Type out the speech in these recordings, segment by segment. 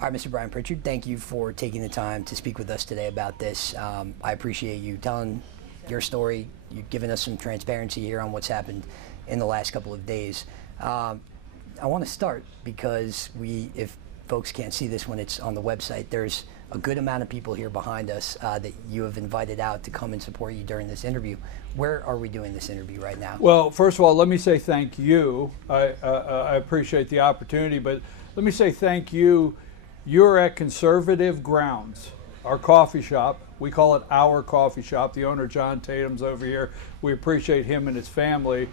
All right, Mr. Brian Pritchard, thank you for taking the time to speak with us today about this. I appreciate you telling your story. You've given us some transparency here on what's happened in the last couple of days. I want to start because if folks can't see this when it's on the website, there's a good amount of people here behind us that you have invited out to come and support you during this interview. Where are we doing this interview right now? Well, first of all, let me say thank you. I appreciate the opportunity, but let me say thank you. You're at Conservative Grounds, our coffee shop. We call it our coffee shop. The owner, John Tatum's over here. We appreciate him and his family,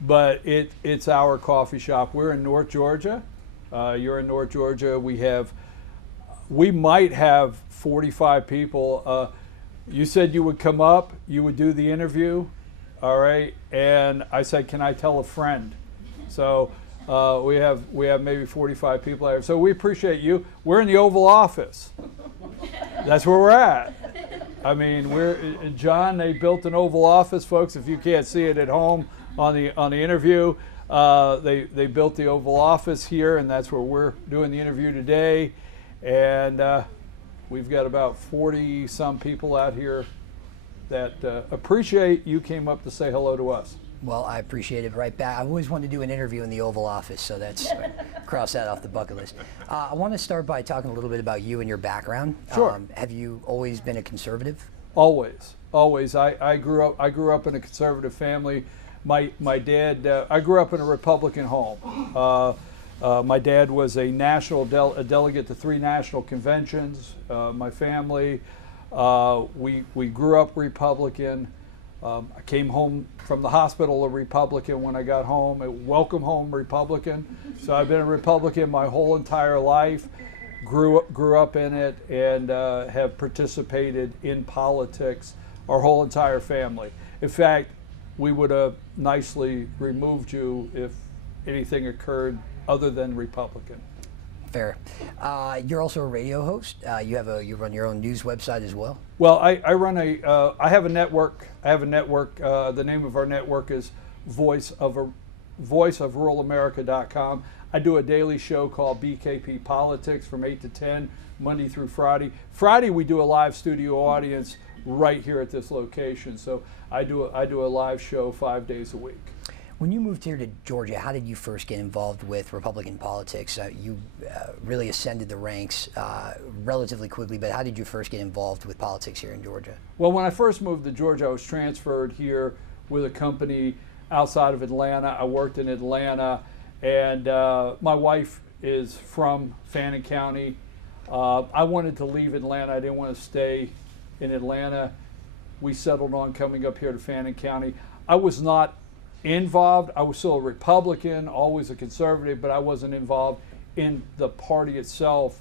but it's our coffee shop. We're in North Georgia. You're in North Georgia. We might have 45 people. You said you would come up, you would do the interview, all right? And I said, can I tell a friend? So we have maybe 45 people out here. So we appreciate you. We're in the Oval Office. That's where we're at. I mean, John, they built an Oval Office, folks. If you can't see it at home on the interview, they built the Oval Office here, and that's where we're doing the interview today. And we've got about 40 some people out here that appreciate you came up to say hello to us. Well, I appreciate it right back. I've always wanted to do an interview in the Oval Office, so that's cross that off the bucket list. I want to start by talking a little bit about you and your background. Sure. Have you always been a conservative? Always. I grew up in a conservative family. My dad. I grew up in a Republican home. My dad was a delegate to 3 national conventions. My family, we grew up Republican. I came home from the hospital a Republican when I got home, a welcome home Republican. So I've been a Republican my whole entire life, grew up in it, and have participated in politics our whole entire family. In fact, we would have nicely removed you if anything occurred other than Republican. Fair. You're also a radio host. You run your own news website as well. Well, I have a network. The name of our network is voiceofruralamerica.com. I do a daily show called BKP Politics from 8 to 10, Monday through Friday. Friday we do a live studio audience right here at this location. So I do a live show 5 days a week. When you moved here to Georgia, how did you first get involved with Republican politics? You really ascended the ranks relatively quickly, but how did you first get involved with politics here in Georgia? Well, when I first moved to Georgia, I was transferred here with a company outside of Atlanta. I worked in Atlanta, and my wife is from Fannin County. I wanted to leave Atlanta. I didn't want to stay in Atlanta. We settled on coming up here to Fannin County. I was not involved. I was still a Republican, always a conservative, but I wasn't involved in the party itself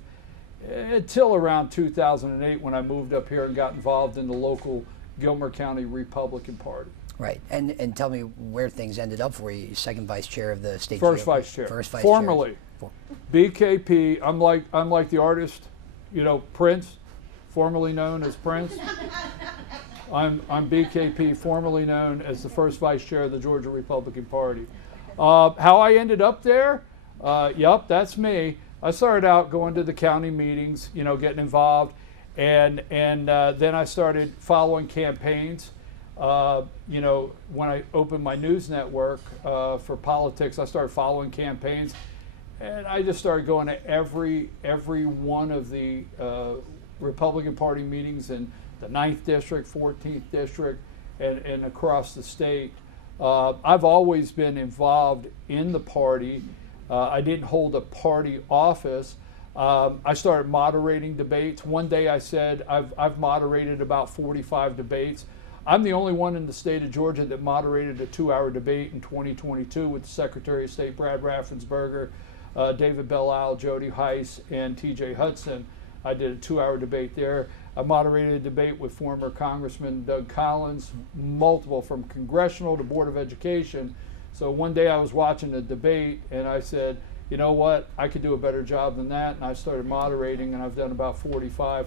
until around 2008 when I moved up here and got involved in the local Gilmer County Republican Party. Right, and tell me where things ended up for you. Second vice chair of the state. First vice chair. Formerly. BKP. I'm like the artist, Prince, formerly known as Prince. I'm BKP, formerly known as the first vice chair of the Georgia Republican Party. How I ended up there? Yep, that's me. I started out going to the county meetings, getting involved, and then I started following campaigns. When I opened my news network for politics, I started following campaigns, and I just started going to every one of the Republican Party meetings in the 9th District, 14th District, and across the state. I've always been involved in the party. I didn't hold a party office. I started moderating debates. One day I said, I've moderated about 45 debates. I'm the only one in the state of Georgia that moderated a 2-hour debate in 2022 with the Secretary of State Brad Raffensperger, David Belle Isle, Jody Heiss, and TJ Hudson. I did a 2-hour debate there. I moderated a debate with former Congressman Doug Collins, multiple from congressional to Board of Education. So one day I was watching the debate and I said, you know what, I could do a better job than that, and I started moderating, and I've done about 45.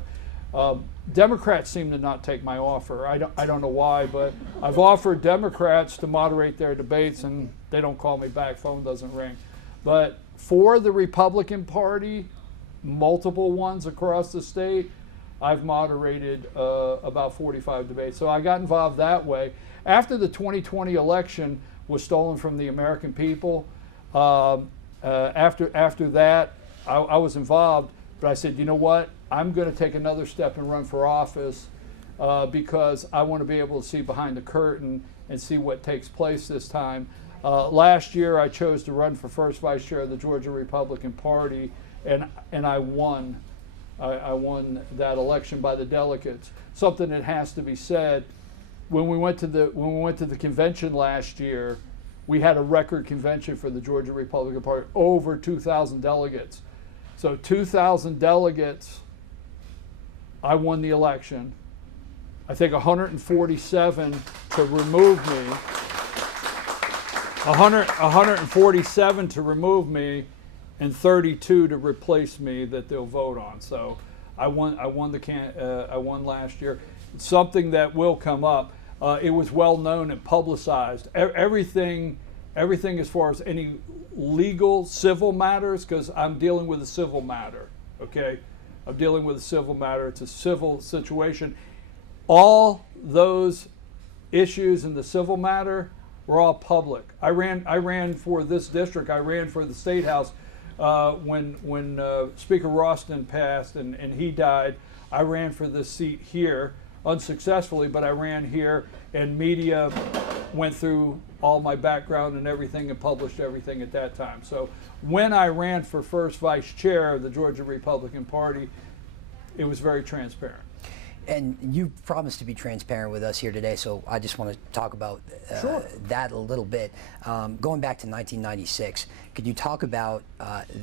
Democrats seem to not take my offer. I don't know why, but I've offered Democrats to moderate their debates, and they don't call me back. Phone doesn't ring. But for the Republican Party, multiple ones across the state. I've moderated about 45 debates. So I got involved that way. After the 2020 election was stolen from the American people, after that, I was involved, but I said, you know what? I'm going to take another step and run for office because I want to be able to see behind the curtain and see what takes place this time. Last year, I chose to run for first vice chair of the Georgia Republican Party, and I won. I won that election by the delegates. Something that has to be said. When we went to the convention last year, we had a record convention for the Georgia Republican Party, over 2,000 delegates. So 2,000 delegates, I won the election. I think 147 to remove me. 147 to remove me, and 32 to replace me that they'll vote on. So I won last year. It's something that will come up. It was well known and publicized. Everything as far as any legal civil matters, because I'm dealing with a civil matter. Okay, I'm dealing with a civil matter. It's a civil situation. All those issues in the civil matter were all public. I ran for this district. I ran for the State House when Speaker Ralston passed and he died. I ran for this seat here unsuccessfully, but I ran here, and media went through all my background and everything and published everything at that time. So when I ran for first vice chair of the Georgia Republican Party, it was very transparent. And you promised to be transparent with us here today, so I just want to talk about Sure. that a little bit. Going back to 1996, could you talk about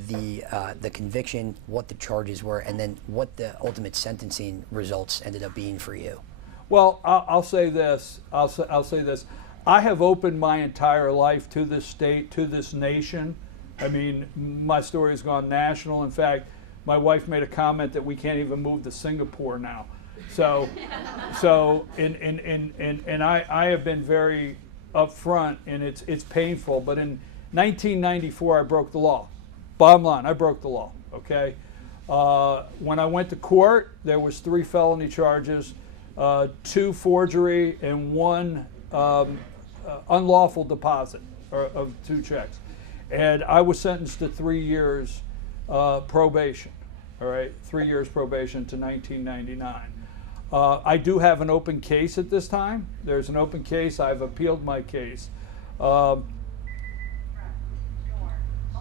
the conviction, what the charges were, and then what the ultimate sentencing results ended up being for you? Well, I'll say this. I'll say this. I have opened my entire life to this state, to this nation. I mean, my story has gone national. In fact, my wife made a comment that we can't even move to Singapore now. So I have been very upfront, and it's painful. But in 1994, I broke the law. Bottom line, I broke the law. Okay. When I went to court, there was 3 felony charges, 2 forgery, and 1 unlawful deposit of 2 checks, and I was sentenced to 3 years probation. All right, 3 years probation to 1999. I do have an open case at this time. There's an open case. I've appealed my case.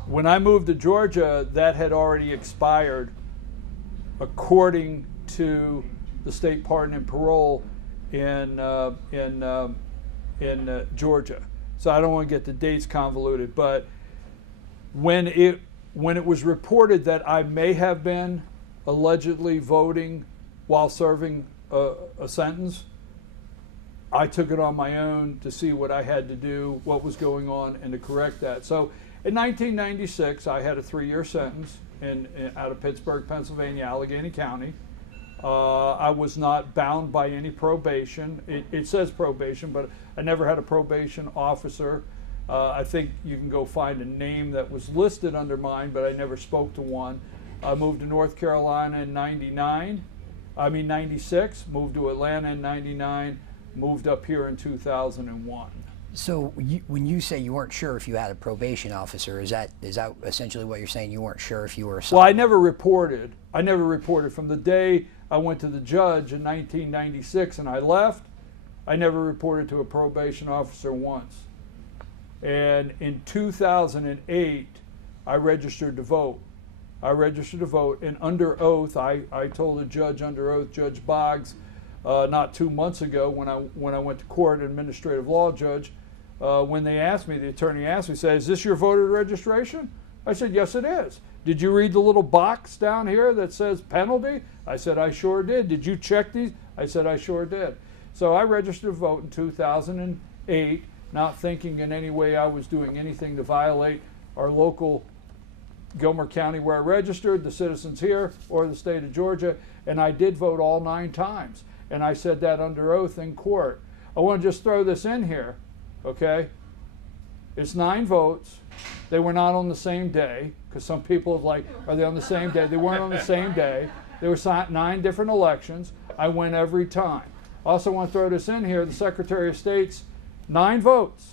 When I moved to Georgia, that had already expired according to the state pardon and parole in Georgia. So I don't want to get the dates convoluted, but when it was reported that I may have been allegedly voting while serving a sentence, I took it on my own to see what I had to do, what was going on, and to correct that. So in 1996, I had a 3-year sentence out of Pittsburgh, Pennsylvania, Allegheny County. I was not bound by any probation. It says probation, but I never had a probation officer. I think you can go find a name that was listed under mine, but I never spoke to one. I moved to North Carolina in 96, moved to Atlanta in 99, moved up here in 2001. So when you say you weren't sure if you had a probation officer, is that essentially what you're saying? You weren't sure if you were assigned? Well, I never reported. From the day I went to the judge in 1996 and I left, I never reported to a probation officer once. And in 2008, I registered to vote. And under oath, I told a judge under oath, Judge Boggess, not 2 months ago when I went to court, an administrative law judge, when they asked me, the attorney asked me, said, "Is this your voter registration?" I said, "Yes, it is." "Did you read the little box down here that says penalty?" I said, "I sure did." "Did you check these?" I said, "I sure did." So I registered to vote in 2008, not thinking in any way I was doing anything to violate our local Gilmer County where I registered, the citizens here, or the state of Georgia, and I did vote all 9 times. And I said that under oath in court. I want to just throw this in here, okay? It's 9 votes. They were not on the same day, because some people are like, are they on the same day? They weren't on the same day. There were 9 different elections. I win every time. I also want to throw this in here. The Secretary of State's 9 votes.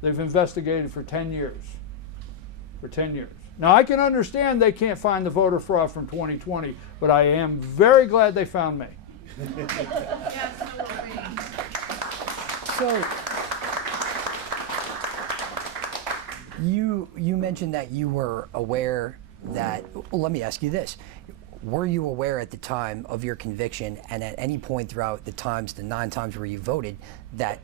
They've investigated for 10 years. For 10 years. Now, I can understand they can't find the voter fraud from 2020, but I am very glad they found me. So, you mentioned that you were aware that, well, let me ask you this. Were you aware at the time of your conviction and at any point throughout the 9 times where you voted, that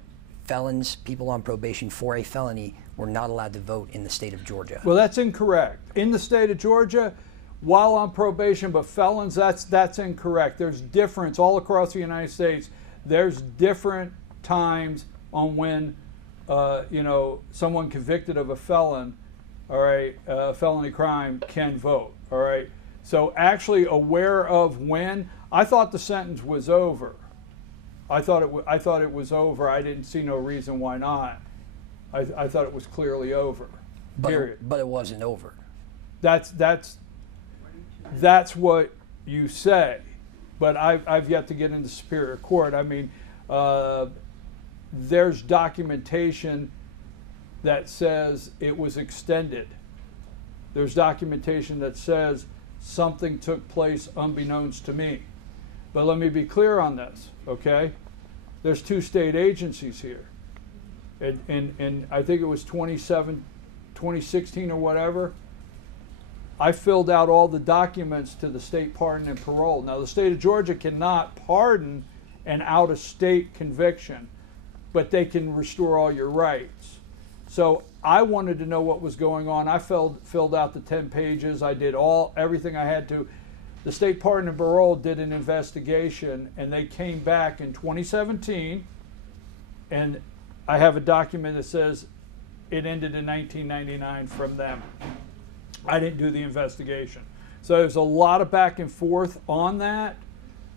felons, people on probation for a felony, were not allowed to vote in the state of Georgia? Well, that's incorrect. In the state of Georgia, while on probation, but felons, that's incorrect. There's difference all across the United States. There's different times on when someone convicted of a felon, all right, felony crime, can vote, all right. So actually aware of when, I thought the sentence was over. I thought it was over. I didn't see no reason why not. I thought it was clearly over. Period. But it wasn't over. That's what you say, but I've yet to get into Superior Court. I mean, there's documentation that says it was extended. There's documentation that says something took place unbeknownst to me. But let me be clear on this, okay? There's 2 state agencies here. And I think it was 2016 or whatever, I filled out all the documents to the state pardon and parole. Now, the state of Georgia cannot pardon an out-of-state conviction, but they can restore all your rights. So I wanted to know what was going on. I filled out the 10 pages. I did everything I had to. The state pardon and parole did an investigation, and they came back in 2017, and I have a document that says it ended in 1999 from them. I didn't do the investigation. So there's a lot of back and forth on that,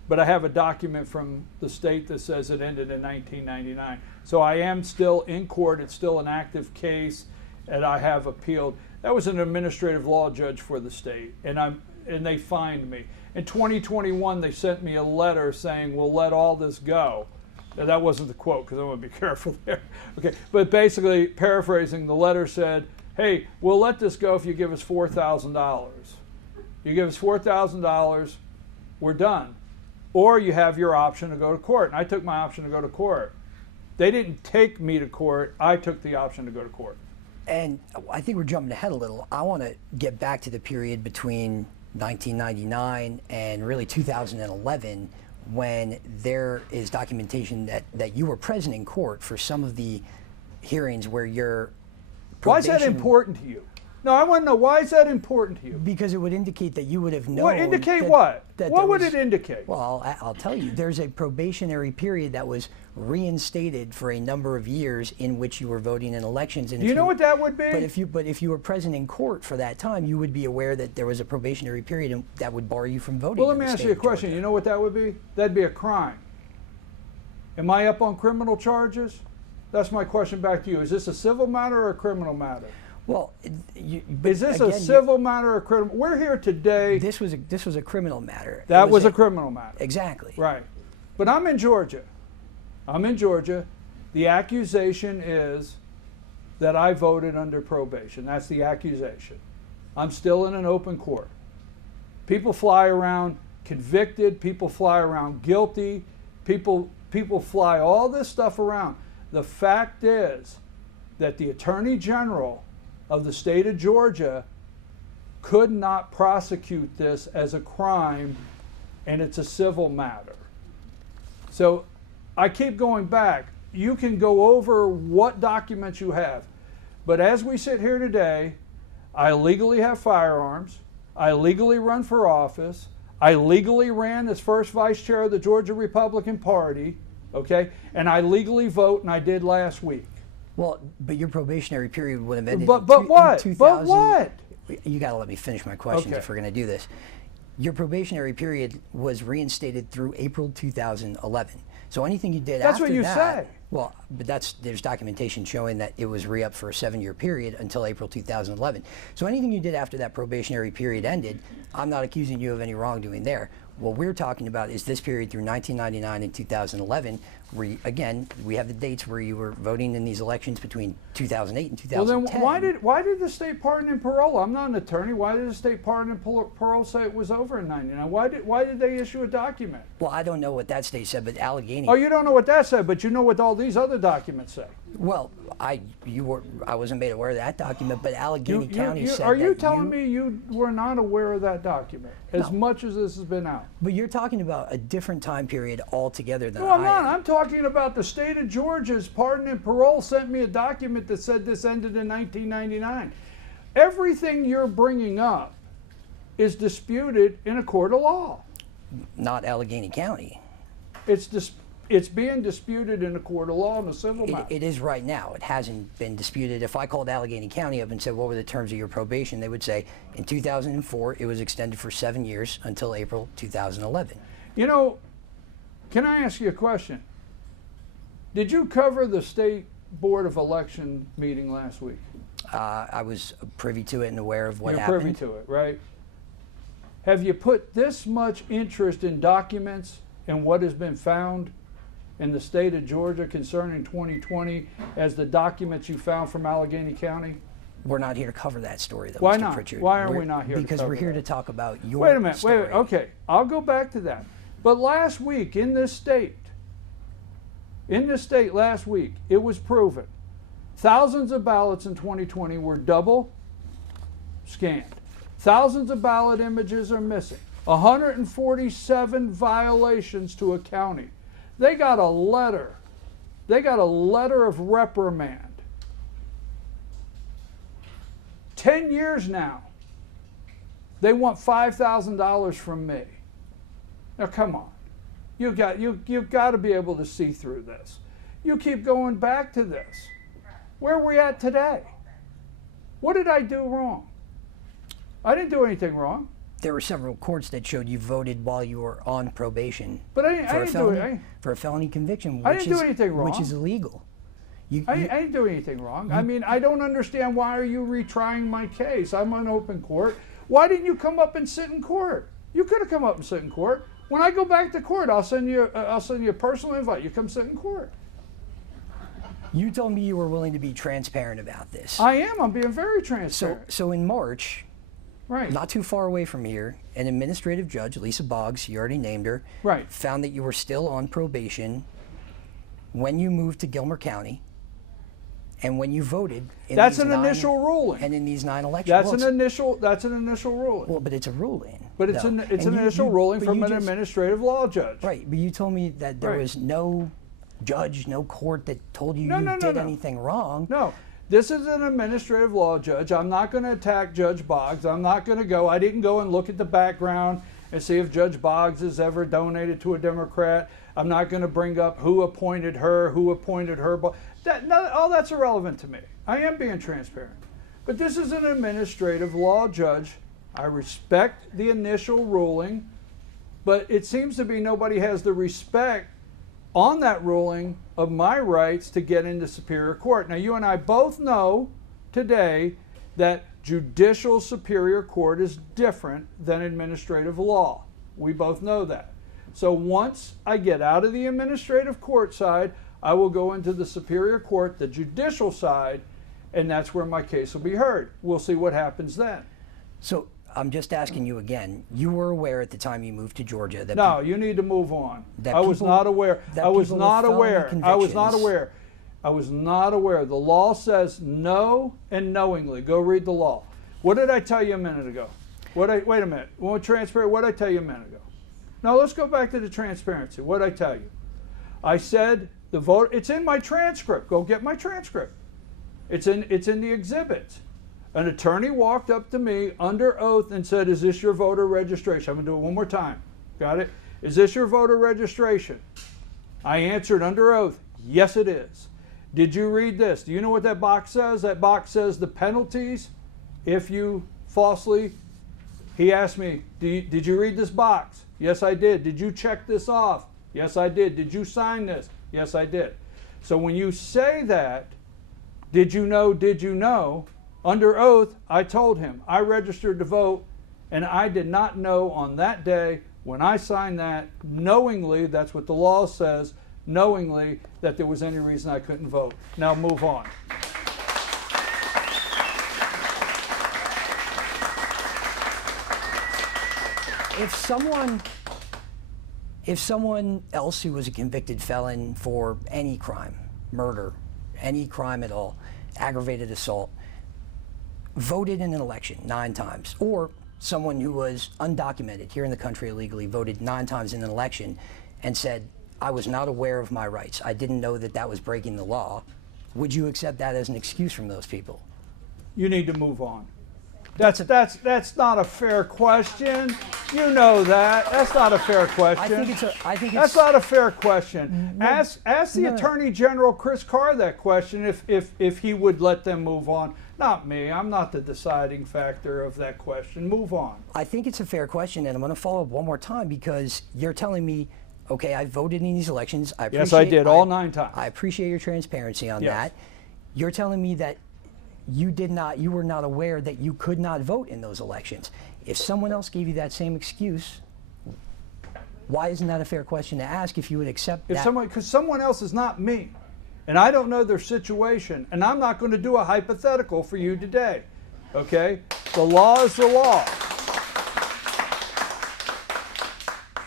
but I have a document from the state that says it ended in 1999. So I am still in court. It's still an active case, and I have appealed. That was an administrative law judge for the state, and they fined me. In 2021, they sent me a letter saying, we'll let all this go. Now, that wasn't the quote, because I want to be careful there. Okay, but basically, paraphrasing, the letter said, hey, we'll let this go if you give us $4,000. You give us $4,000, we're done. Or you have your option to go to court. And I took my option to go to court. They didn't take me to court. I took the option to go to court. And I think we're jumping ahead a little. I want to get back to the period between 1999 and really 2011, when there is documentation that you were present in court for some of the hearings where your probation... Why is that important to you? No, I want to know, why is that important to you? Because it would indicate that you would have known... What indicate what? What would it indicate? Well, I'll tell you. There's a probationary period that was reinstated for a number of years in which you were voting in elections. And do you know what that would be? But if you were present in court for that time, you would be aware that there was a probationary period that would bar you from voting. Well, let me ask you a question. You know what that would be? That'd be a crime. Am I up on criminal charges? That's my question back to you. Is this a civil matter or a criminal matter? Well, is this a civil matter or criminal? We're here today. This was a criminal matter. That was a criminal matter. Exactly. Right. But I'm in Georgia. I'm in Georgia. The accusation is that I voted under probation. That's the accusation. I'm still in an open court. People fly around convicted. People fly around guilty. People fly all this stuff around. The fact is that the Attorney General of the state of Georgia could not prosecute this as a crime, and it's a civil matter. So I keep going back. You can go over what documents you have, but as we sit here today, I legally have firearms. I legally run for office. I legally ran as first vice chair of the Georgia Republican Party, okay? And I legally vote, and I did last week. Well, but your probationary period would have ended but what? in 2000. But what? You got to let me finish my questions if we're going to do this. Your probationary period was reinstated through April 2011. So anything you did That's after what you that, say. well, but there's documentation showing that it was re-upped for a 7-year period until April 2011. So anything you did after that probationary period ended, I'm not accusing you of any wrongdoing there. What we're talking about is this period through 1999 and 2011, where, again, we have the dates where you were voting in these elections between 2008 and 2010. Well, then why did the state pardon and parole? I'm not an attorney. Why did the state pardon and parole say it was over in 99? Why did they issue a document? Well, I don't know what that state said, but Allegheny. Oh, you don't know what that said, but you know what all these other documents say. Well, I wasn't made aware of that document, but Allegheny County said Are you that telling me you were not aware of that document as much as this has been out? But you're talking about a different time period altogether than No, I'm not. am. I'm talking about the state of Georgia's pardon and parole sent me a document that said this ended in 1999. Everything you're bringing up is disputed in a court of law. Not Allegheny County. It's being disputed in a court of law in a civil matter. It is right now. It hasn't been disputed. If I called Allegheny County up and said, what were the terms of your probation, they would say, in 2004, it was extended for 7 years until April 2011. You know, can I ask you a question? Did you cover the State Board of Election meeting last week? I was privy to it and aware of what You're happened. privy to it, right? Have you put this much interest in documents and what has been found in the state of Georgia concerning 2020 as the documents you found from Allegheny County? We're not here to cover that story, though, Why Mr. not? Pritchard. Why are we not here to Because cover we're here that? to talk about your Wait a minute, story. okay, I'll go back to that. But last week in this state last week, it was proven thousands of ballots in 2020 were double scanned. Thousands of ballot images are missing. 147 violations to a county. They got a letter. They got a letter of reprimand. 10 years now. They want $5,000 from me. Now come on. You've got to be able to see through this. You keep going back to this. Where are we at today? What did I do wrong? I didn't do anything wrong. There were several courts that showed you voted while you were on probation But I didn't do it. for a felony conviction, I didn't do anything wrong. which is illegal. I didn't do anything wrong. I mean, I don't understand why are you retrying my case? I'm on open court. Why didn't you come up and sit in court? You could have come up and sit in court. When I go back to court, I'll send you a personal invite. You come sit in court. You told me you were willing to be transparent about this. I am. I'm being very transparent. So in March, Right. not too far away from here, an administrative judge, Lisa Boggs, you already named her, Right. found that you were still on probation when you moved to Gilmer County and when you voted in That's these an initial ruling. and in these 9 elections. That's Well, an initial ruling. well, but it's a ruling. But it's though. an And initial ruling but from you an administrative law judge. Right, but you told me that there Right. was no judge, no court that told you No, you no, no, did no. anything wrong. No, this is an administrative law judge. I'm not going to attack Judge Boggs. I'm not going to go. I didn't go and look at the background and see if Judge Boggs has ever donated to a Democrat. I'm not going to bring up who appointed her. All that's irrelevant to me. I am being transparent. But this is an administrative law judge. I respect the initial ruling, but it seems to be nobody has the respect on that ruling of my rights to get into Superior Court. Now, you and I both know today that judicial Superior Court is different than administrative law. We both know that. So once I get out of the administrative court side, I will go into the Superior Court, the judicial side, and that's where my case will be heard. We'll see what happens then. So I'm just asking you again. You were aware at the time you moved to Georgia that No, you need to move on. that I was people- not aware. that I was people not with felony aware. I was not convictions- aware. I was not aware. The law says no and knowingly. Go read the law. What did I tell you a minute ago? Wait a minute. What did I tell you a minute ago? Now let's go back to the transparency. What did I tell you? I said the vote. It's in my transcript. Go get my transcript. It's in the exhibits. An attorney walked up to me under oath and said, "Is this your voter registration?" I'm going to do it one more time. Got it? "Is this your voter registration?" I answered under oath, "Yes, it is." "Did you read this?" Do you know what that box says? That box says the penalties if you falsely He asked me, did you read this box? Yes, I did. Did you check this off? Yes, I did. Did you sign this? Yes, I did. So when you say that, did you know, did you know, under oath, I told him, I registered to vote, and I did not know on that day when I signed that, knowingly, that's what the law says, knowingly, that there was any reason I couldn't vote. Now move on. If someone else who was a convicted felon for any crime, murder, any crime at all, aggravated assault, voted in an election 9 times, or someone who was undocumented here in the country illegally voted 9 times in an election and said, I was not aware of my rights, I didn't know that that was breaking the law, would you accept that as an excuse from those people? You need to move on. That's not a fair question. You know that. That's not a fair question. That's not a fair question. Ask the Attorney General Chris Carr that question if he would let them move on. Not me. I'm not the deciding factor of that question. Move on. I think it's a fair question, and I'm going to follow up one more time because you're telling me, okay, I voted in these elections. Yes, I did, all 9 times. I appreciate your transparency on that. You're telling me that you were not aware that you could not vote in those elections. If someone else gave you that same excuse, why isn't that a fair question to ask if you would accept that? Because someone else is not me, and I don't know their situation, and I'm not going to do a hypothetical for you today, okay? The law is the law.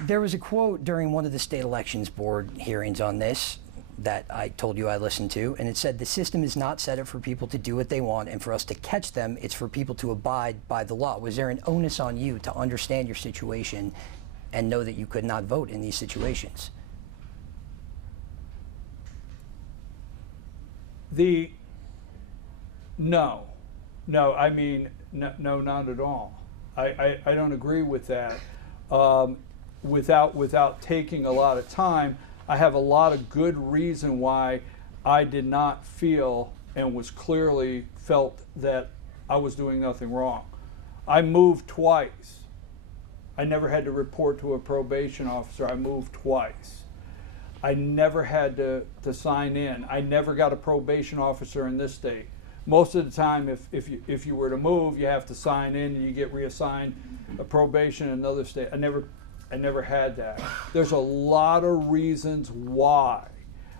There was a quote during one of the state elections board hearings on this that I told you I listened to, and it said, the system is not set up for people to do what they want and for us to catch them, it's for people to abide by the law. Was there an onus on you to understand your situation and know that you could not vote in these situations? No, I mean, no, not at all. I don't agree with that. Without taking a lot of time, I have a lot of good reason why I did not feel and was clearly felt that I was doing nothing wrong. I moved twice. I never had to report to a probation officer. I moved twice. I never had to sign in. I never got a probation officer in this state. Most of the time, if you were to move, you have to sign in and you get reassigned a probation in another state. I never had that. There's a lot of reasons why.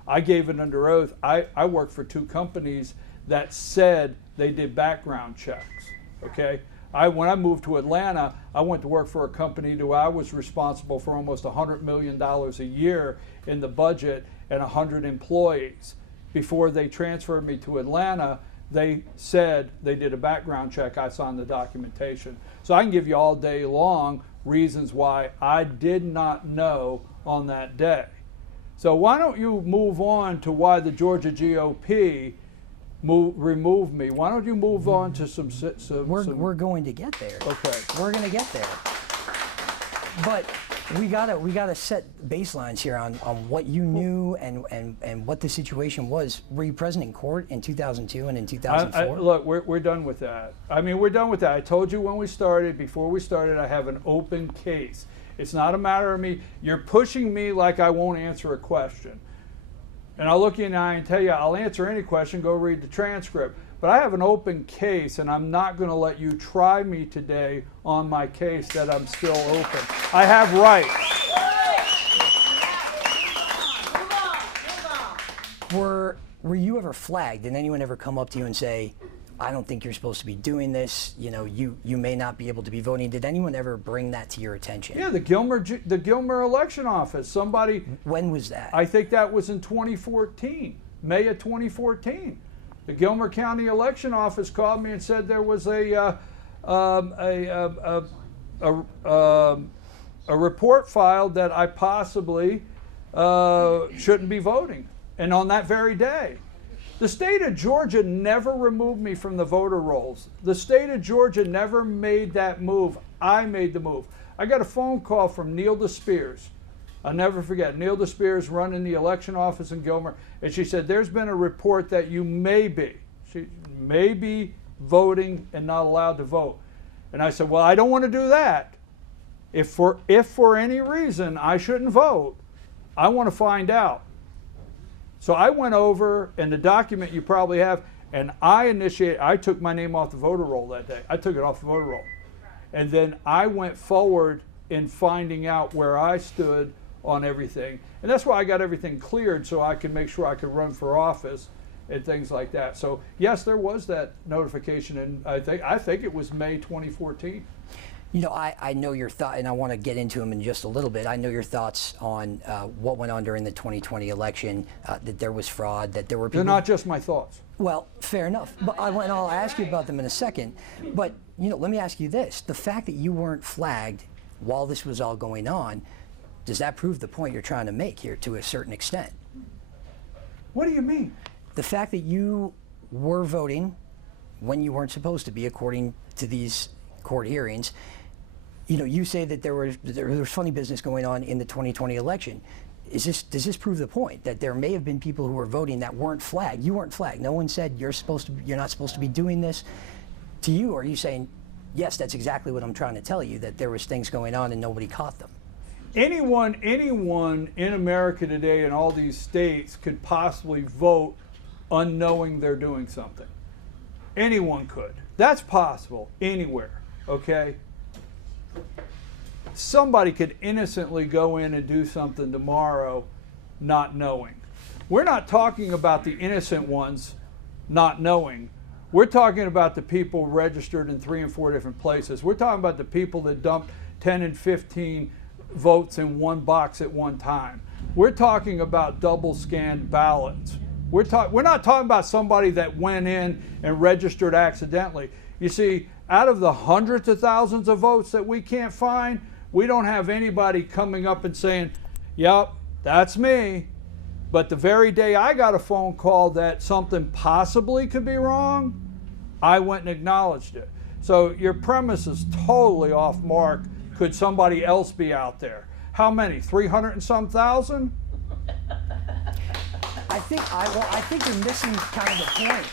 I gave it under oath. I worked for 2 companies that said they did background checks, okay? When I moved to Atlanta, I went to work for a company where I was responsible for almost $100 million a year in the budget and 100 employees. Before they transferred me to Atlanta, they said they did a background check. I signed the documentation. So I can give you all day long reasons why I did not know on that day. So why don't you move on to why the Georgia GOP removed me? Why don't you move on to some We're going to get there. Okay. We're going to get there. But we gotta set baselines here on what you knew and what the situation was. Were you present in court in 2002 and in 2004? Look, we're done with that. I mean, we're done with that. I told you when we started, before we started, I have an open case. It's not a matter of me. You're pushing me like I won't answer a question. And I'll look you in the eye and tell you, I'll answer any question, go read the transcript. But I have an open case, and I'm not going to let you try me today on my case that I'm still open. I have rights. Were you ever flagged? Did anyone ever come up to you and say, I don't think you're supposed to be doing this, you know, you may not be able to be voting? Did anyone ever bring that to your attention? Yeah, the Gilmer election office. Somebody. When was that? I think that was in 2014, May of 2014. The Gilmer County election office called me and said there was a report filed that I possibly shouldn't be voting, and on that very day. The state of Georgia never removed me from the voter rolls. The state of Georgia never made that move. I made the move. I got a phone call from Neil DeSpears. I'll never forget. Neil DeSpears running the election office in Gilmer, and she said, there's been a report that you may be voting and not allowed to vote. And I said, well, I don't want to do that. If for any reason I shouldn't vote, I want to find out. So I went over, and the document you probably have, and I took my name off the voter roll that day. I took it off the voter roll. And then I went forward in finding out where I stood on everything. And that's why I got everything cleared, so I could make sure I could run for office and things like that. So yes, there was that notification, and I think it was May 2014. You know, I know your thought, and I want to get into them in just a little bit. I know your thoughts on what went on during the 2020 election, that there was fraud, that there were people... They're not just my thoughts. Well, fair enough. But I'll ask you about them in a second. But, you know, let me ask you this. The fact that you weren't flagged while this was all going on, does that prove the point you're trying to make here to a certain extent? What do you mean? The fact that you were voting when you weren't supposed to be, according to these court hearings, you know, you say that there was funny business going on in the 2020 election. Does this prove the point that there may have been people who were voting that weren't flagged? You weren't flagged. No one said you're not supposed to be doing this to you. Or are you saying, yes, that's exactly what I'm trying to tell you, that there was things going on and nobody caught them? Anyone in America today in all these states could possibly vote unknowing they're doing something. Anyone could. That's possible anywhere, okay? Somebody could innocently go in and do something tomorrow not knowing. We're not talking about the innocent ones not knowing. We're talking about the people registered in 3 and 4 different places. We're talking about the people that dumped 10 and 15 votes in one box at one time. We're talking about double scanned ballots. We're not talking about somebody that went in and registered accidentally. You see, out of the hundreds of thousands of votes that we can't find, we don't have anybody coming up and saying, yep, that's me. But the very day I got a phone call that something possibly could be wrong, I went and acknowledged it. So your premise is totally off mark. Could somebody else be out there? How many? 300 and some thousand? I think you're missing kind of the point.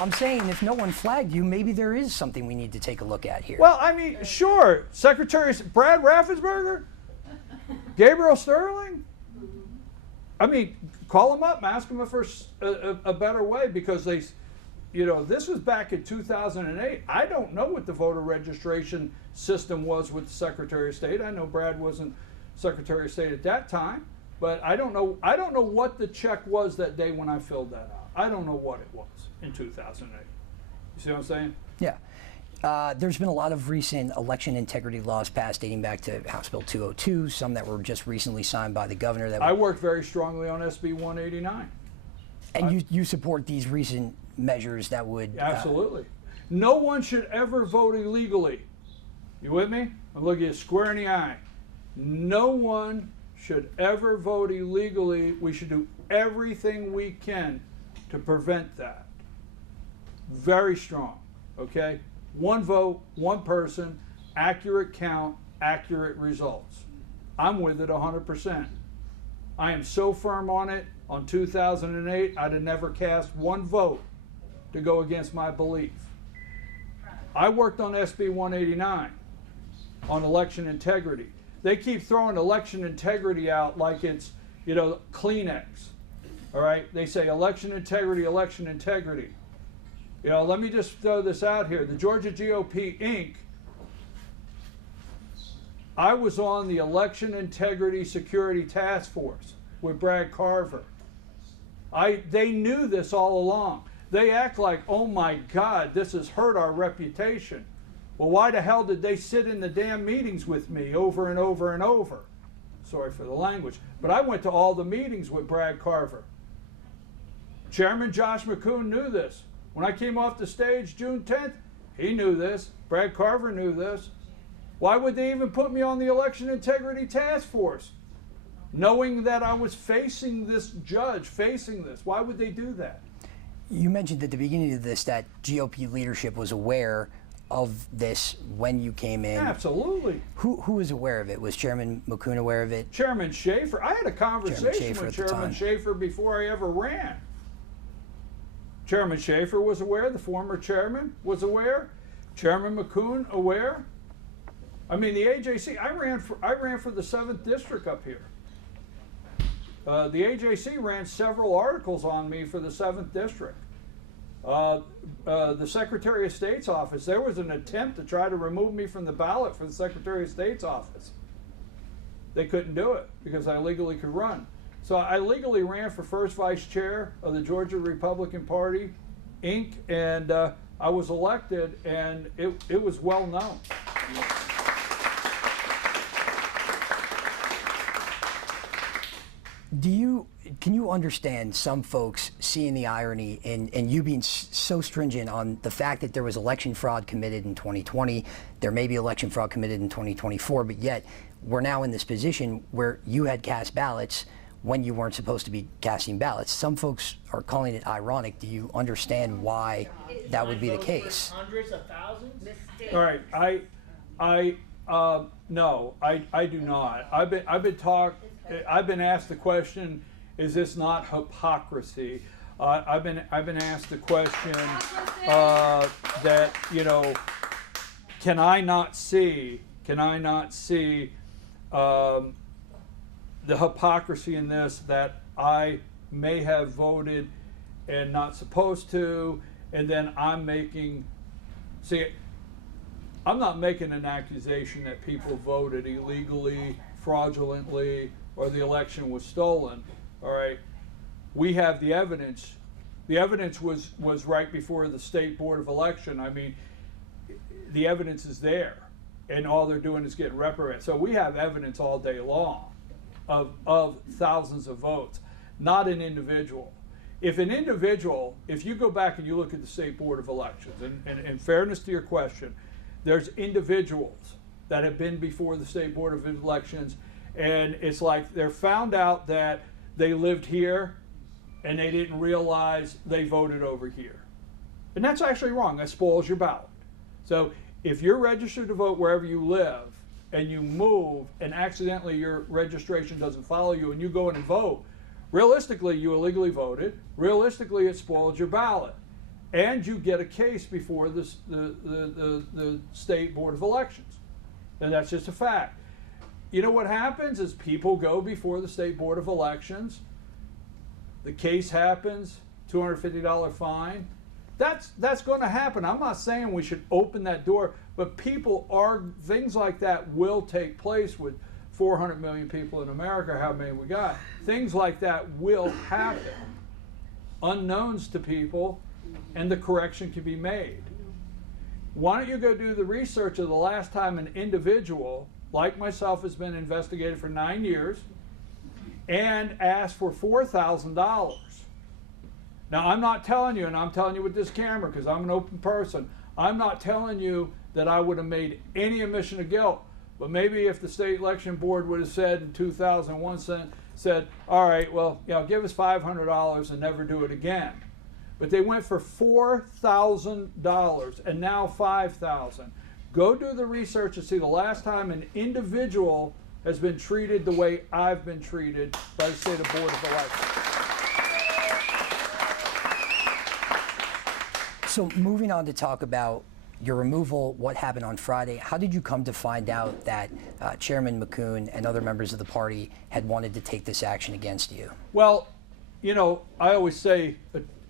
I'm saying if no one flagged you, maybe there is something we need to take a look at here. Well, I mean, sure. Secretary Brad Raffensperger? Gabriel Sterling? I mean, call them up and ask them for a better way, because they, you know, this was back in 2008. I don't know what the voter registration system was with the Secretary of State. I know Brad wasn't Secretary of State at that time, but I don't know what the check was that day when I filled that out. I don't know what it was in 2008. You see what I'm saying? Yeah. There's been a lot of recent election integrity laws passed dating back to House Bill 202, some that were just recently signed by the governor. I worked very strongly on SB 189. And you support these recent measures that would... Absolutely. No one should ever vote illegally. You with me? I'm looking at you square in the eye. No one should ever vote illegally. We should do everything we can to prevent that. Very strong, okay? One vote, one person, accurate count, accurate results. I'm with it 100%. I am so firm on it. On 2008, I'd have never cast one vote to go against my belief. I worked on SB 189 on election integrity. They keep throwing election integrity out like it's, you know, Kleenex. All right? They say election integrity, election integrity. You know, let me just throw this out here. The Georgia GOP, Inc., I was on the Election Integrity Security Task Force with Brad Carver. They knew this all along. They act like, oh my God, this has hurt our reputation. Well, why the hell did they sit in the damn meetings with me over and over and over? Sorry for the language. But I went to all the meetings with Brad Carver. Chairman Josh McCoon knew this. When I came off the stage June 10th, he knew this. Brad Carver knew this. Why would they even put me on the Election Integrity Task Force? Knowing that I was facing this judge, facing this. Why would they do that? You mentioned at the beginning of this that GOP leadership was aware of this when you came in. Absolutely. Who was aware of it? Was Chairman McCoon aware of it? Chairman Schaefer. I had a conversation with Chairman Schaefer before I ever ran. Chairman Schaefer was aware. The former chairman was aware. Chairman McCoon aware? I mean, the AJC, I ran for the 7th district up here. The AJC ran several articles on me for the 7th district. The Secretary of State's office, there was an attempt to try to remove me from the ballot for the Secretary of State's office. They couldn't do it because I legally could run. So I legally ran for first vice chair of the Georgia Republican Party, Inc., and I was elected, and it was well known. Can you understand some folks seeing the irony in you being so stringent on the fact that there was election fraud committed in 2020, there may be election fraud committed in 2024, but yet we're now in this position where you had cast ballots when you weren't supposed to be casting ballots. Some folks are calling it ironic. Do you understand why that would be the case? Hundreds of thousands? All right, no, I do not. I've been asked the question, is this not hypocrisy? I've been asked the question that, you know, can I not see the hypocrisy in this, that I may have voted and not supposed to, and then I'm not making an accusation that people voted illegally, fraudulently, or the election was stolen. All right, we have the evidence. The evidence was right before the State Board of Election. I mean, the evidence is there, and all they're doing is getting reprimanded. So we have evidence all day long of thousands of votes, not an individual. If you go back and you look at the State Board of Elections, and in fairness to your question, there's individuals that have been before the State Board of Elections, and it's like they're found out that they lived here and they didn't realize they voted over here. And that's actually wrong. That spoils your ballot. So if you're registered to vote wherever you live and you move and accidentally your registration doesn't follow you and you go in and vote, realistically you illegally voted, realistically it spoiled your ballot, and you get a case before the State Board of Elections. And that's just a fact. You know what happens is people go before the State Board of Elections, the case happens, $250 fine. That's going to happen. I'm not saying we should open that door, but things like that will take place with 400 million people in America, how many we got. Things like that will happen, unknowns to people, and the correction can be made. Why don't you go do the research of the last time an individual like myself has been investigated for 9 years and asked for $4,000. Now, I'm not telling you, and I'm telling you with this camera because I'm an open person, I'm not telling you that I would have made any admission of guilt. But maybe if the State Election Board would have said in 2001, said, all right, well, you know, give us $500 and never do it again. But they went for $4,000 and now $5,000. Go do the research and see the last time an individual has been treated the way I've been treated by the State Board of Elections. So moving on to talk about your removal, what happened on Friday, how did you come to find out that Chairman McCoon and other members of the party had wanted to take this action against you? Well, you know, I always say,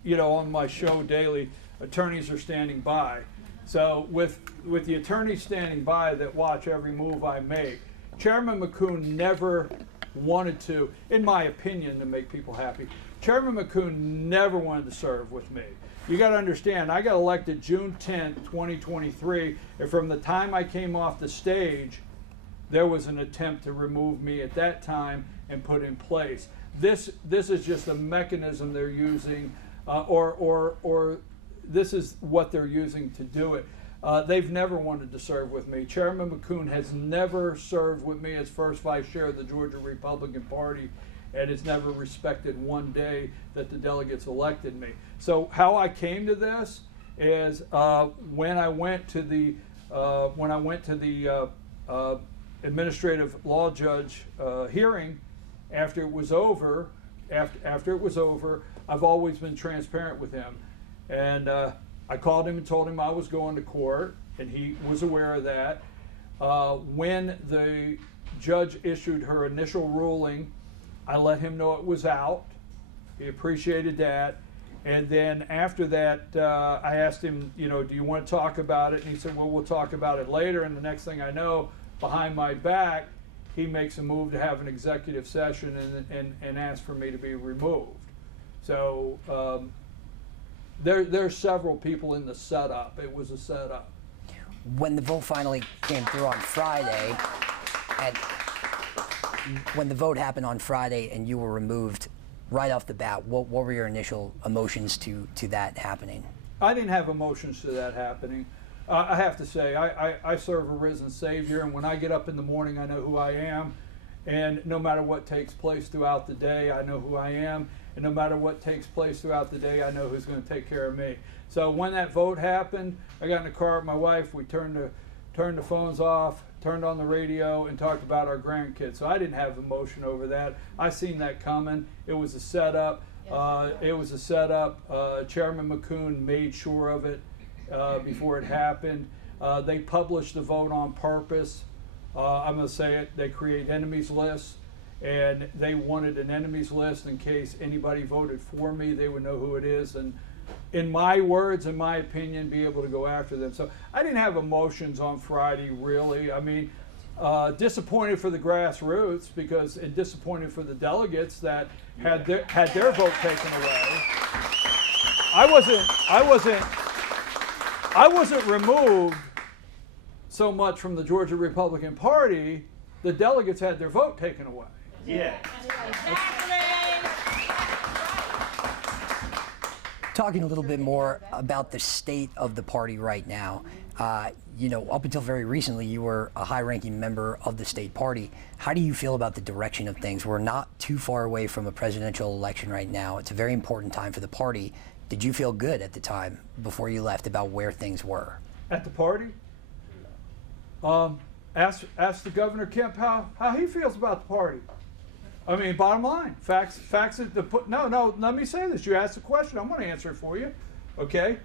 you know, on my show daily, attorneys are standing by. So with the attorneys standing by that watch every move I make, Chairman McCoon never wanted to, in my opinion, to make people happy, Chairman McCoon never wanted to serve with me. You got to understand, I got elected June 10th, 2023, and from the time I came off the stage, there was an attempt to remove me at that time and put in place. This is just a mechanism they're using, or this is what they're using to do it. They've never wanted to serve with me. Chairman McCoon has never served with me as first vice chair of the Georgia Republican Party, and has never respected one day that the delegates elected me. So how I came to this is when I went to the administrative law judge hearing after it was over. After it was over, I've always been transparent with him, and I called him and told him I was going to court, and he was aware of that. When the judge issued her initial ruling, I let him know it was out. He appreciated that. And then after that, I asked him, you know, do you want to talk about it? And he said, well, we'll talk about it later. And the next thing I know, behind my back, he makes a move to have an executive session and ask for me to be removed. So there's several people in the setup. It was a setup. When the vote finally came through on Friday, and when the vote happened on Friday and you were removed right off the bat, what were your initial emotions to that happening? I didn't have emotions to that happening. I have to say, I serve a risen Savior, and when I get up in the morning, I know who I am. And no matter what takes place throughout the day, I know who I am. And no matter what takes place throughout the day, I know who's going to take care of me. So when that vote happened, I got in the car with my wife. We turned the phones off, turned on the radio, and talked about our grandkids. So I didn't have emotion over that. I seen that coming. It was a setup. Chairman McCoon made sure of it before it happened. They published the vote on purpose. I'm going to say it. They create enemies lists, and they wanted an enemies list in case anybody voted for me. They would know who it is, and in my words, in my opinion, be able to go after them. So I didn't have emotions on Friday, really. I mean, disappointed for the grassroots and disappointed for the delegates that had their vote taken away. I wasn't removed so much from the Georgia Republican Party. The delegates had their vote taken away. Yeah. Talking a little bit more about the state of the party right now, you know, up until very recently, you were a high-ranking member of the state party. How do you feel about the direction of things? We're not too far away from a presidential election right now. It's a very important time for the party. Did you feel good at the time before you left about where things were? At the party? Ask the Governor Kemp how he feels about the party. I mean, bottom line, facts at the put. No, let me say this. You asked the question. I'm going to answer it for you. Okay.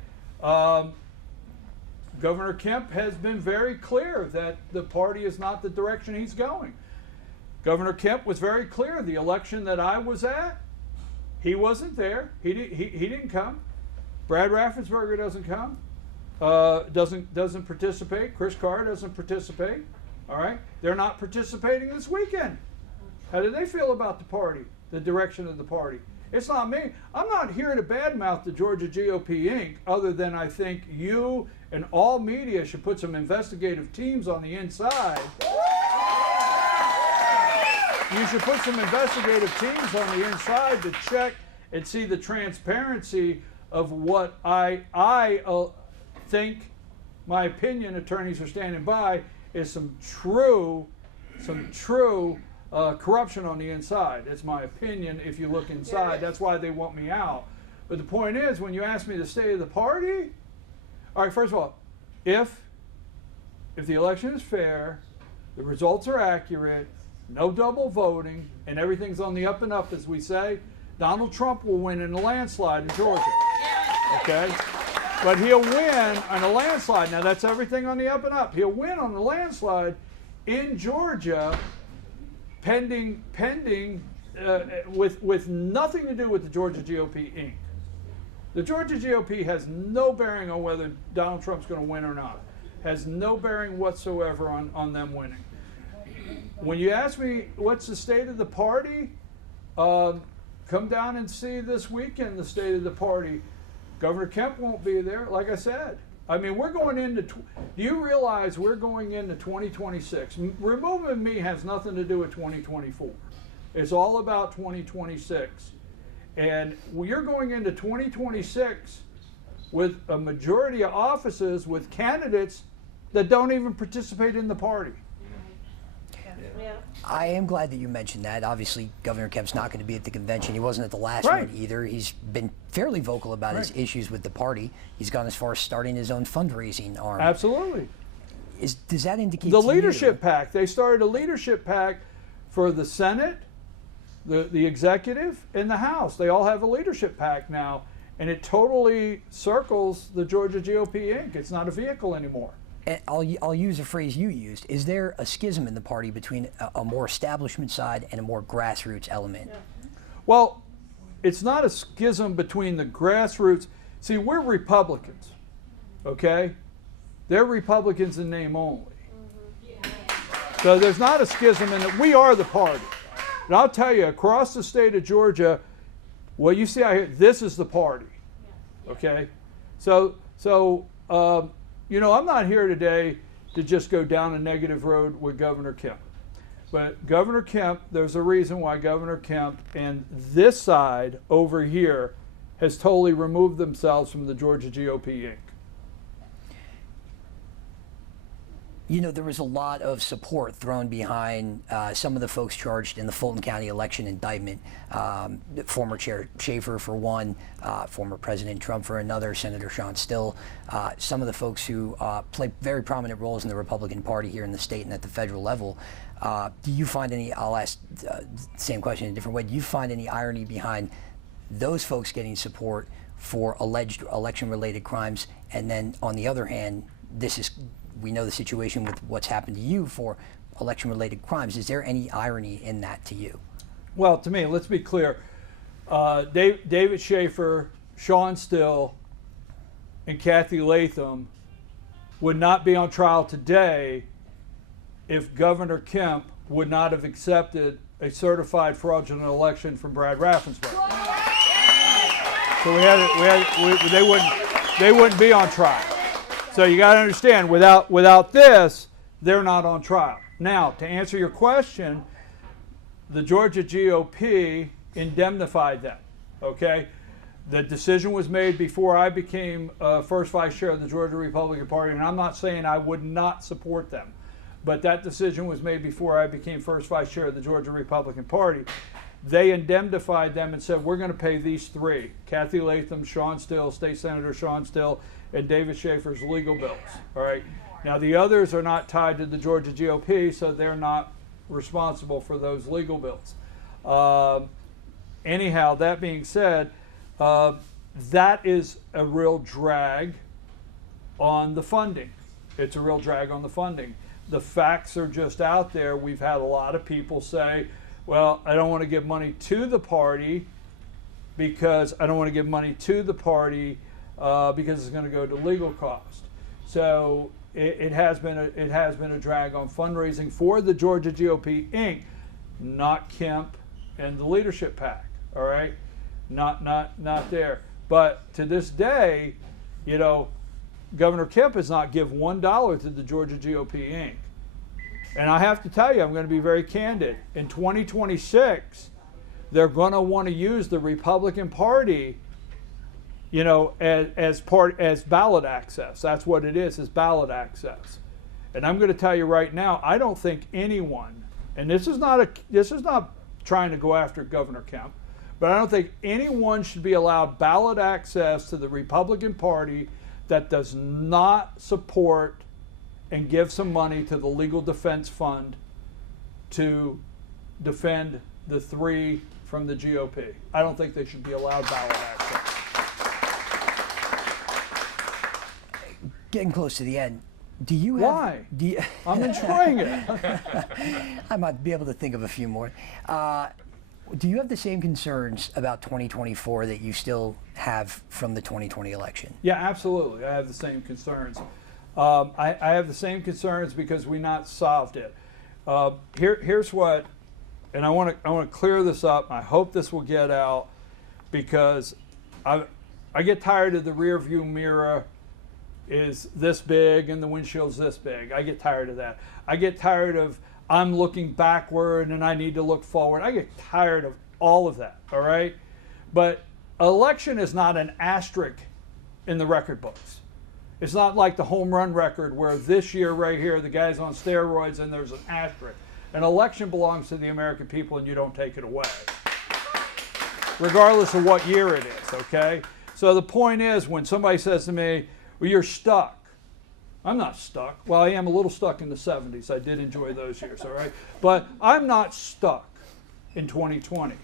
Governor Kemp has been very clear that the party is not the direction he's going. Governor Kemp was very clear. The election that I was at, he wasn't there. He didn't come. Brad Raffensperger doesn't come. Doesn't participate. Chris Carr doesn't participate. All right. They're not participating this weekend. How do they feel about the party, the direction of the party? It's not me. I'm not here to badmouth the Georgia GOP Inc., other than I think you and all media should put some investigative teams on the inside. You should put some investigative teams on the inside to check and see the transparency of what I think, my opinion, attorneys are standing by, is some true corruption on the inside. That's my opinion. If you look inside, that's why they want me out. But the point is, when you ask me the state of the party, all right, first of all, if the election is fair, the results are accurate, no double voting, and everything's on the up and up, as we say, Donald Trump will win in a landslide in Georgia. Okay? But he'll win on a landslide. Now, that's everything on the up and up. He'll win on the landslide in Georgia, pending with nothing to do with the Georgia GOP Inc. The Georgia GOP has no bearing on whether Donald Trump's going to win or not. Has no bearing whatsoever on them winning. When you ask me what's the state of the party, come down and see this weekend the state of the party. Governor Kemp won't be there, like I said. I mean, we're going into, do you realize we're going into 2026? Removing me has nothing to do with 2024. It's all about 2026. And you're going into 2026 with a majority of offices with candidates that don't even participate in the party. Yeah. I am glad that you mentioned that. Obviously, Governor Kemp's not going to be at the convention. He wasn't at the last one either. He's been fairly vocal about his issues with the party. He's gone as far as starting his own fundraising arm. Absolutely. Does that indicate the to leadership you, pack? They started a leadership pack for the Senate, the executive, and the House. They all have a leadership pack now, and it totally circles the Georgia GOP Inc. It's not a vehicle anymore. And I'll use a phrase you used. Is there a schism in the party between a more establishment side and a more grassroots element? Yeah. Well, it's not a schism between the grassroots. See, we're Republicans, okay? They're Republicans in name only. So there's not a schism in it. We are the party. And I'll tell you, across the state of Georgia, what you see out here, this is the party, okay? So you know, I'm not here today to just go down a negative road with Governor Kemp. But Governor Kemp, there's a reason why Governor Kemp and this side over here has totally removed themselves from the Georgia GOP Inc. You know, there was a lot of support thrown behind some of the folks charged in the Fulton County election indictment. Former Chair Schaefer for one, former President Trump for another, Senator Sean Still. Some of the folks who play very prominent roles in the Republican Party here in the state and at the federal level. Do you find any, I'll ask the same question in a different way, do you find any irony behind those folks getting support for alleged election-related crimes, and then on the other hand, we know the situation with what's happened to you for election-related crimes. Is there any irony in that to you? Well, to me, let's be clear. David Schaefer, Sean Still, and Kathy Latham would not be on trial today if Governor Kemp would not have accepted a certified fraudulent election from Brad Raffensperger. So they wouldn't be on trial. So you got to understand, without this, they're not on trial. Now, to answer your question, the Georgia GOP indemnified them, okay? The decision was made before I became first vice chair of the Georgia Republican Party, and I'm not saying I would not support them, but that decision was made before I became first vice chair of the Georgia Republican Party. They indemnified them and said, we're going to pay these three, Kathy Latham, Sean Still, State Senator Sean Still, and David Schaefer's legal bills, all right? Now, the others are not tied to the Georgia GOP, so they're not responsible for those legal bills. Anyhow, that being said, that is a real drag on the funding. It's a real drag on the funding. The facts are just out there. We've had a lot of people say, well, I don't want to give money to the party because it's going to go to legal cost. So it has been a drag on fundraising for the Georgia GOP Inc., not Kemp and the leadership PAC. All right, not there. But to this day, you know, Governor Kemp has not given $1 to the Georgia GOP Inc. And I have to tell you, I'm going to be very candid. In 2026, they're going to want to use the Republican Party, you know, as ballot access. That's what it is ballot access. And I'm going to tell you right now, I don't think anyone, and this is not trying to go after Governor Kemp, but I don't think anyone should be allowed ballot access to the Republican Party that does not support and give some money to the Legal Defense Fund to defend the three from the GOP. I don't think they should be allowed ballot access. Getting close to the end. Do you have, Why? I'm enjoying it. I might be able to think of a few more. Do you have the same concerns about 2024 that you still have from the 2020 election? Yeah, absolutely. I have the same concerns. I have the same concerns because we not solved it. Here's what, and I want to clear this up. I hope this will get out because I get tired of the rear view mirror is this big and the windshield's this big. I get tired of that. I get tired of I'm looking backward and I need to look forward. I get tired of all of that, all right? But election is not an asterisk in the record books. It's not like the home run record where this year right here the guy's on steroids and there's an asterisk. An election belongs to the American people and you don't take it away, regardless of what year it is, okay? So the point is when somebody says to me, well, you're stuck. I'm not stuck. Well, I am a little stuck in the 70s. I did enjoy those years, all right? But I'm not stuck in 2020.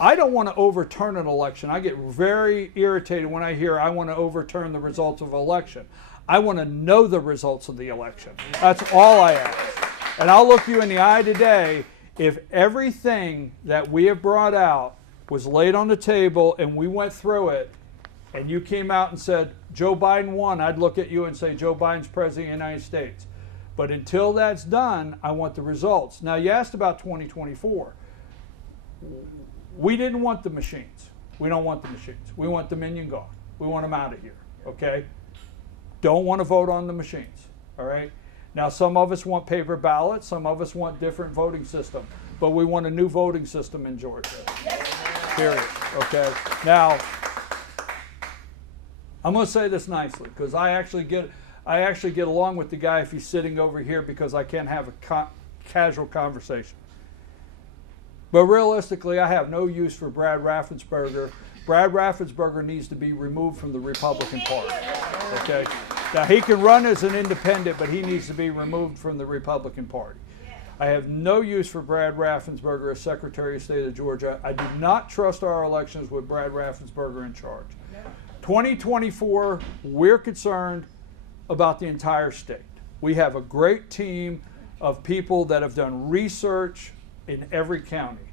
I don't want to overturn an election. I get very irritated when I hear I want to overturn the results of an election. I want to know the results of the election. That's all I ask. And I'll look you in the eye today if everything that we have brought out was laid on the table and we went through it and you came out and said, Joe Biden won, I'd look at you and say, Joe Biden's president of the United States. But until that's done, I want the results. Now, you asked about 2024. We didn't want the machines. We don't want the machines. We want the minion gone. We want them out of here, okay? Don't want to vote on the machines, all right? Now, some of us want paper ballots. Some of us want different voting system. But we want a new voting system in Georgia, period, okay? Now, I'm going to say this nicely because I actually get along with the guy if he's sitting over here because I can't have a casual conversation. But realistically, I have no use for Brad Raffensperger. Brad Raffensperger needs to be removed from the Republican Party. Okay? Now, he can run as an independent, but he needs to be removed from the Republican Party. I have no use for Brad Raffensperger as Secretary of State of Georgia. I do not trust our elections with Brad Raffensperger in charge. 2024, we're concerned about the entire state. We have a great team of people that have done research in every county.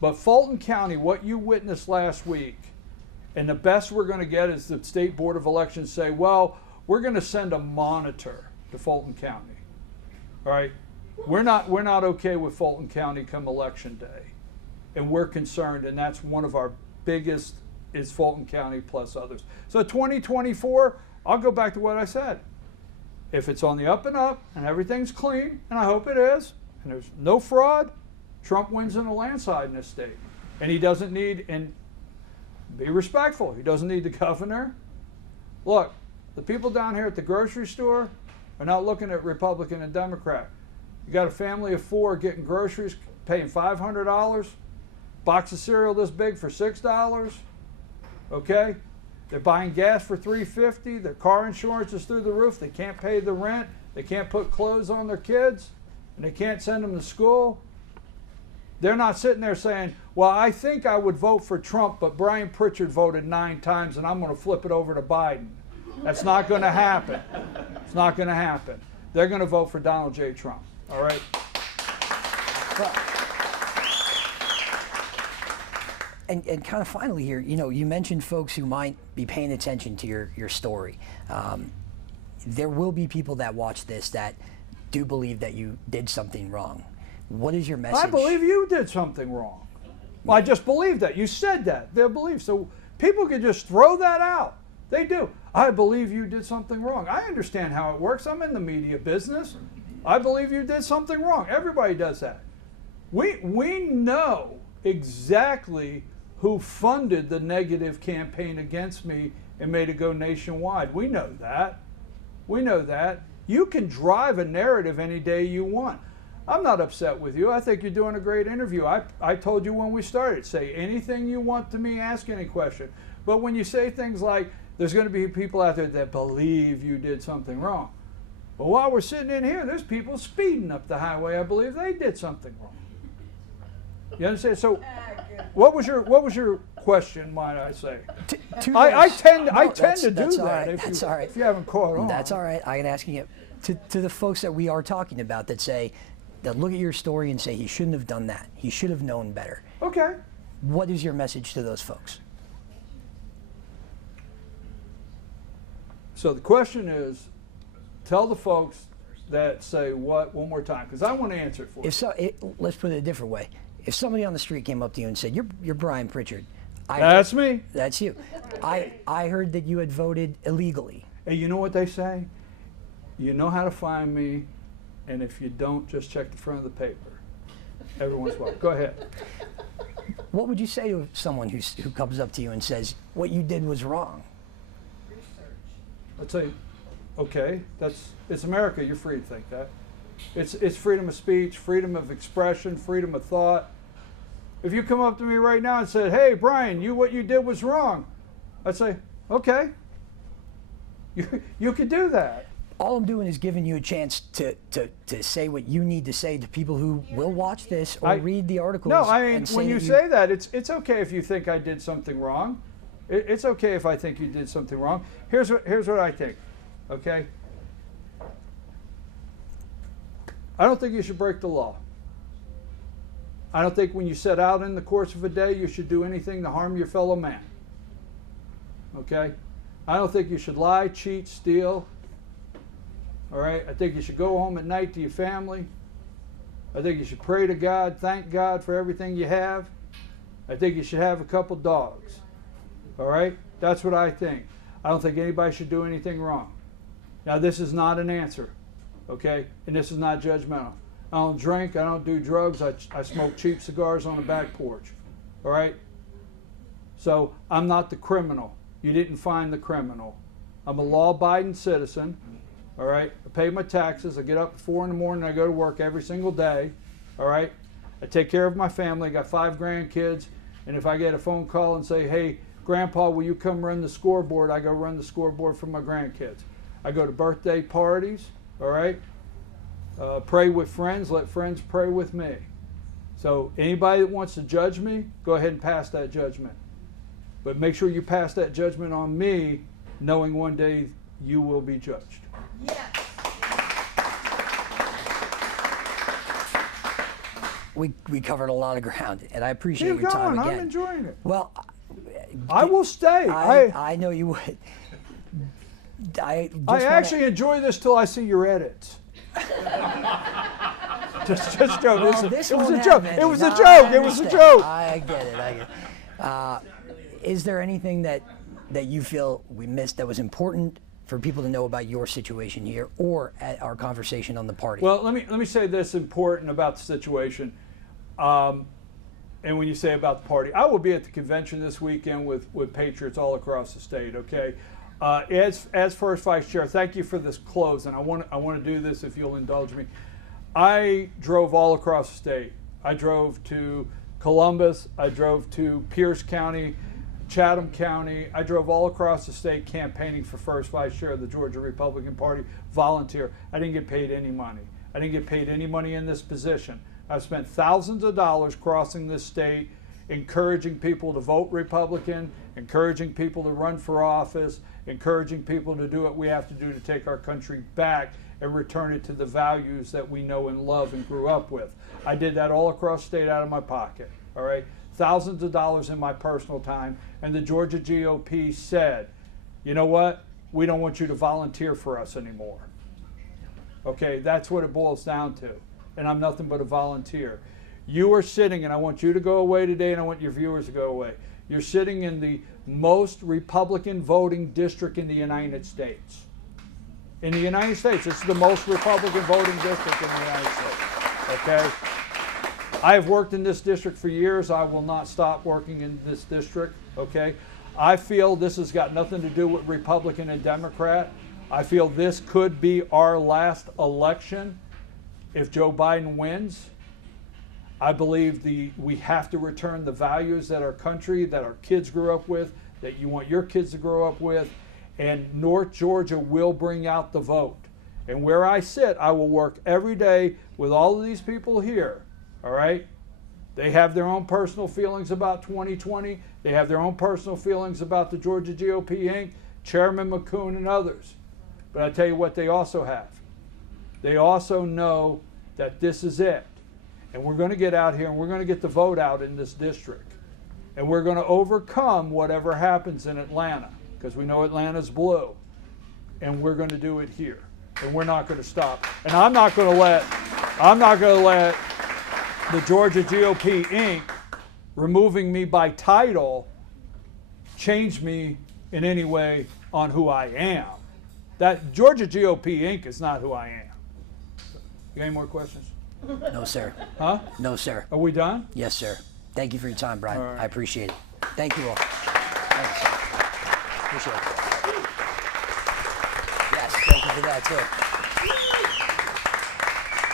But Fulton County, what you witnessed last week, and the best we're going to get is the State Board of Elections say, well, we're going to send a monitor to Fulton County. All right? We're not okay with Fulton County come election day. And we're concerned, and that's one of our biggest is Fulton County plus others. So 2024, I'll go back to what I said. If it's on the up and up and everything's clean, and I hope it is, and there's no fraud, Trump wins in a landslide in this state. And he doesn't need, and be respectful, he doesn't need the governor. Look, the people down here at the grocery store are not looking at Republican and Democrat. You got a family of 4 getting groceries, paying $500, box of cereal this big for $6, okay? They're buying gas for $3.50, their car insurance is through the roof, they can't pay the rent, they can't put clothes on their kids, and they can't send them to school. They're not sitting there saying, well, I think I would vote for Trump, but Brian Pritchard voted 9 times and I'm going to flip it over to Biden. That's not going to happen. It's not going to happen. They're going to vote for Donald J. Trump. All right? And kind of finally here, you know, you mentioned folks who might be paying attention to your story. There will be people that watch this that do believe that you did something wrong. What is your message? I believe you did something wrong. Well, I just believe that. You said that. They believe. So people can just throw that out. They do. I believe you did something wrong. I understand how it works. I'm in the media business. I believe you did something wrong. Everybody does that. We know exactly who funded the negative campaign against me and made it go nationwide. We know that. We know that. You can drive a narrative any day you want. I'm not upset with you. I think you're doing a great interview. I told you when we started, say anything you want to me, ask any question. But when you say things like, there's going to be people out there that believe you did something wrong. But while we're sitting in here, there's people speeding up the highway. I believe they did something wrong. You understand? So what was your question, might I say? I tend to do that if you haven't caught on. That's all right. I can ask you to the folks that we are talking about that say, that look at your story and say he shouldn't have done that. He should have known better. Okay. What is your message to those folks? So the question is, tell the folks that say what one more time, because I want to answer it for you. Let's put it a different way. If somebody on the street came up to you and said, "You're Brian Pritchard," that's me. That's you. I heard that you had voted illegally. Hey, you know what they say? You know how to find me, and if you don't, just check the front of the paper. Every once in a while. Go ahead. What would you say to someone who comes up to you and says, "What you did was wrong"? I'd say, okay, it's America. You're free to think that. It's freedom of speech, freedom of expression, freedom of thought. If you come up to me right now and said, "Hey, Brian, what you did was wrong," I'd say, okay, you could do that. All I'm doing is giving you a chance to say what you need to say to people who will watch this or read the articles. No, I mean, when you say that, it's okay if you think I did something wrong. It's okay if I think you did something wrong. Here's what I think. Okay? I don't think you should break the law. I don't think when you set out in the course of a day you should do anything to harm your fellow man. Okay? I don't think you should lie, cheat, steal. All right? I think you should go home at night to your family. I think you should pray to God, thank God for everything you have. I think you should have a couple dogs. All right? That's what I think. I don't think anybody should do anything wrong. Now, this is not an answer, okay? And this is not judgmental. I don't drink. I don't do drugs. I smoke cheap cigars on the back porch, all right? So I'm not the criminal. You didn't find the criminal. I'm a law-abiding citizen, all right? I pay my taxes. I get up at 4 in the morning. I go to work every single day, all right? I take care of my family. I got 5 grandkids. And if I get a phone call and say, hey, Grandpa, will you come run the scoreboard? I go run the scoreboard for my grandkids. I go to birthday parties, all right? Pray with friends. Let friends pray with me. So anybody that wants to judge me, go ahead and pass that judgment. But make sure you pass that judgment on me, knowing one day you will be judged. Yes. We covered a lot of ground, and I appreciate your time again. I'm enjoying it. Well, I will stay. I know you would. I actually enjoy this till I see your edits. just joke. Well, it was a won't joke. have It was any. a No, joke. I It was a understand. joke. I get it. Is there anything that you feel we missed that was important for people to know about your situation here, or at our conversation on the party? Well, let me say this important about the situation. And when you say about the party, I will be at the convention this weekend with patriots all across the state. Okay, as first vice chair, thank you for this close, and I want to do this if you'll indulge me. I drove all across the state. I drove to Columbus. I drove to Pierce County, Chatham County. I drove all across the state campaigning for first vice chair of the Georgia Republican Party. Volunteer. I didn't get paid any money. I didn't get paid any money in this position. I've spent thousands of dollars crossing this state, encouraging people to vote Republican, encouraging people to run for office, encouraging people to do what we have to do to take our country back and return it to the values that we know and love and grew up with. I did that all across the state out of my pocket, all right? Thousands of dollars in my personal time, and the Georgia GOP said, you know what? We don't want you to volunteer for us anymore. Okay, that's what it boils down to. And I'm nothing but a volunteer. You are sitting, and I want you to go away today, and I want your viewers to go away. You're sitting in the most Republican voting district in the United States. In the United States, this is the most Republican voting district in the United States. Okay? I have worked in this district for years. I will not stop working in this district. Okay? I feel this has got nothing to do with Republican and Democrat. I feel this could be our last election. If Joe Biden wins, I believe we have to return the values that our country, that our kids grew up with, that you want your kids to grow up with, and North Georgia will bring out the vote. And where I sit, I will work every day with all of these people here, all right? They have their own personal feelings about 2020. They have their own personal feelings about the Georgia GOP, Inc., Chairman McCoon, and others. But I tell you what they also have. They also know that this is it. And we're going to get out here and we're going to get the vote out in this district. And we're going to overcome whatever happens in Atlanta, because we know Atlanta's blue. And we're going to do it here. And we're not going to stop. And I'm not going to let the Georgia GOP, Inc. removing me by title change me in any way on who I am. That Georgia GOP, Inc. is not who I am. You got any more questions? No, sir. Huh? No, sir. Are we done? Yes, sir. Thank you for your time, Brian. All right. I appreciate it. Thank you all. Thank you, sir. Appreciate it. Yes, thank you for that, too.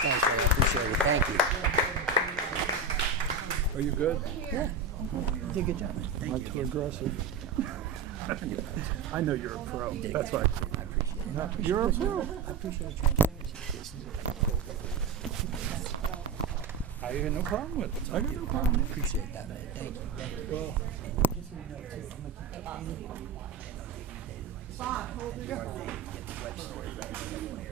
Thanks, man. I appreciate it. Thank you. Are you good? Yeah. You did a good job, man. Thank Not you. too aggressive. I know you're a pro. You did a That's good right. job. I appreciate it. No, you're a pro. I appreciate your transparency. I have no problem with it. I got no problem I appreciate that, man. Thank you. Thank you. Well, And just so you know, too, I'm gonna keep spot, whole different thing.